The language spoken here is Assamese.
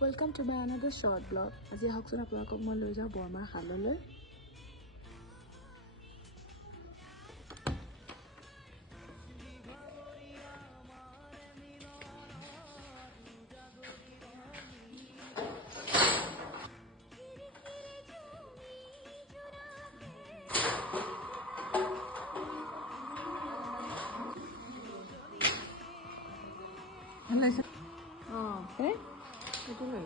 Welcome to my another short blog. আজি হকচোন আপোনালোকক মই লৈ যাওঁ বৰমাৰ শাললৈ। ভাল লাগিছে এইটো লৈ